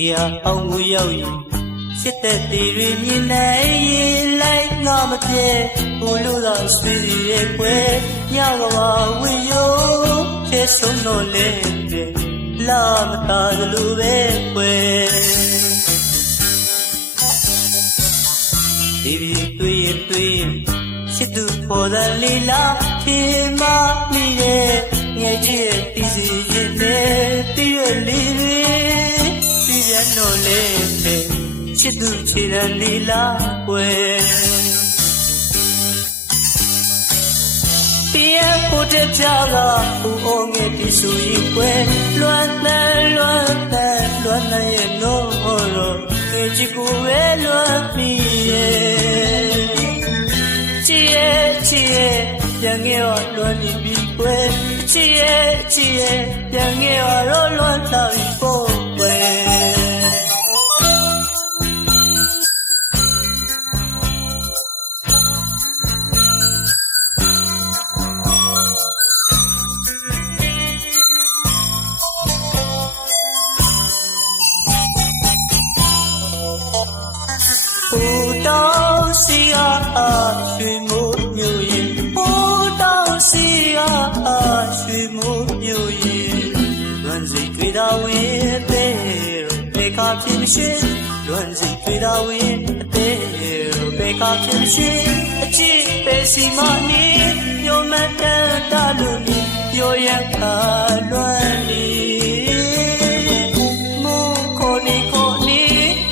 ဒီဟာအောင်ကိုရောက်ရင်စစ်တဲ့တီတွေမြင်နိုင်ရင်လိုက်ငါမပြေဘို့လို့သာဆွေးစီရဲ့ကွယ်ညကဘာဝေယိုချေဆုံးတော့လေတဲ့လာမတာလို့ပဲကွယ်ဒီဒီတွေ့ရတွေ့ရစစ်သူပေါ်တဲ့လီလာဖြေမမိ စ်သူချစ်တဲ့လီလာွယ်တရားကိုတဲ့ကြကဘူအောင်ငယ်ပြီဆိုရင်ွယ်လွမ်းတဲ့လွမ်းတဲ့လွမ်းတဲ့ရဲ့နိုးရောငယ်ချစ်ကိုပဲလွမ်းပြီးရဲ့ချစ်ရဲ့ချစ်ရဲ့ပြန်ငယ်တော့လွမ်းနေပြီွယ်ချစ်ရဲ့ချစ်ရဲ့ပြန်ငယ်တော့လွမ်းလာပြီပို့ွ တွေ့တာဝင်အသေးရောဘေကဖြစ်မရှိလွန်စီတွေ့တာဝင်အသေးရောဘေကဖြစ်မရှိအချစ်ပဲစီမနေညိုမတန်တာလို့နေပြောရခါလွန်နေမုန်းကိုနီကိုနီ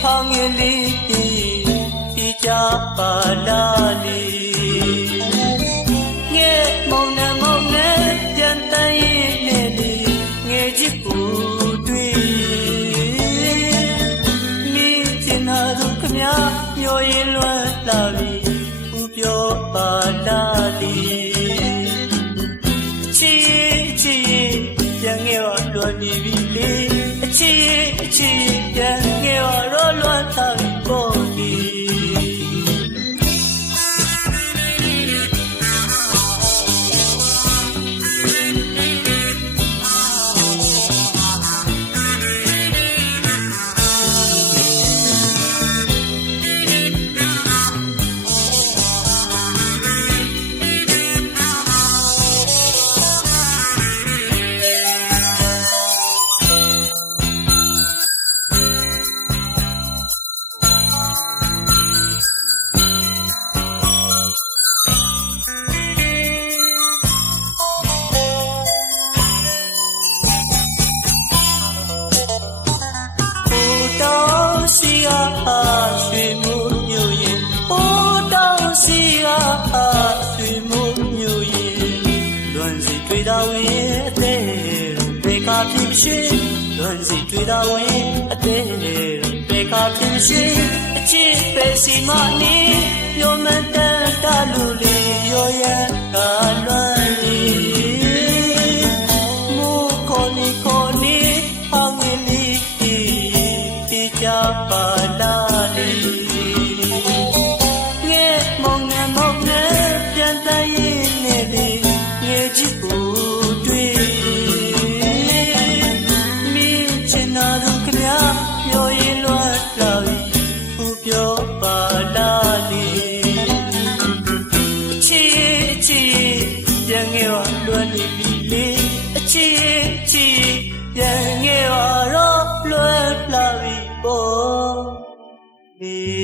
ဖောင်းငယ်လေးဒီကြပါလာလီ မျောရင်လွမ်းလာပြီဦးပြောပါလာလီချီချီပြန်ငယ်တော့လွန်နေပြီလေအချီအချီပြန်ငယ်တော့လွန်တာပြီ မရှိလွန်စီတွေ့တာဝင်အသေးလေးပေကားဖြစ်မရှိအချစ်ပဲစီမနေပြောမတန်တလူလေးရောရကလွန် Yeah.